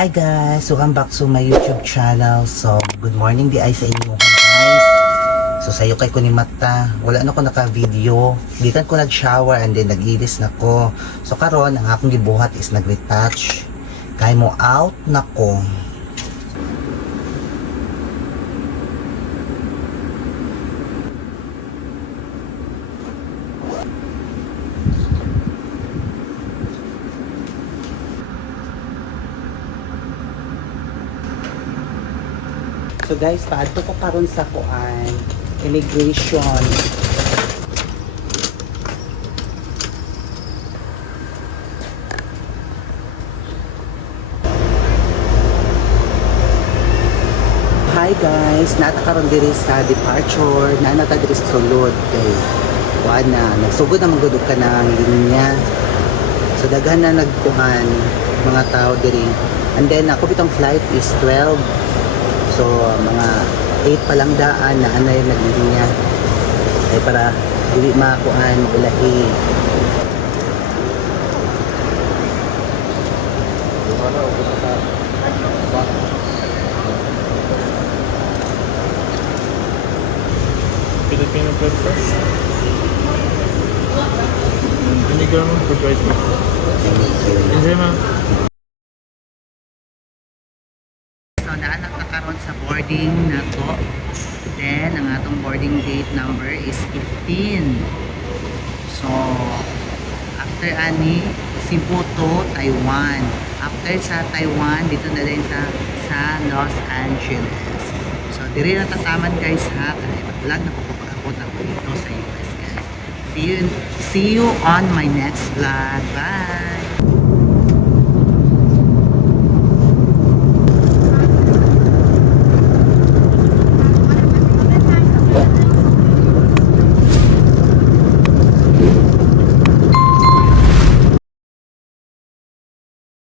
Hi guys! Welcome back to my YouTube channel. So, good morning di ay sa inyo guys. So, sayo kay ko ni mata. Wala na ko naka-video. Gikan ko nag-shower and then nag-iris na ko. So, karon ang akong gibuhat is nag-retouch. Kay mo out na ko. So guys, paadto ko karon sa kuan, immigration. Hi guys, nata karon diri sa departure, nata diri sa sulod kay kuan na nagsugod na magudog ka ng linya. So daghan na nagkuhan mga tao diri. And then ako bitong flight is 12. So, mga 8 pa lang daan na anay naglilinya. Ay para dili makuan ulahi. Filipino breakfast. And vinegar mo for dried fish. Enjoy ma. So, naanak na karon sa boarding na to. Then, ang atong boarding gate number is 15. So, after ani, Cebu to Taiwan. After sa Taiwan, dito na din sa Los Angeles. So, diri na tataman guys ha. Kaya mag-vlog na po ako ako dito sa US guys. See you on my next vlog. Bye!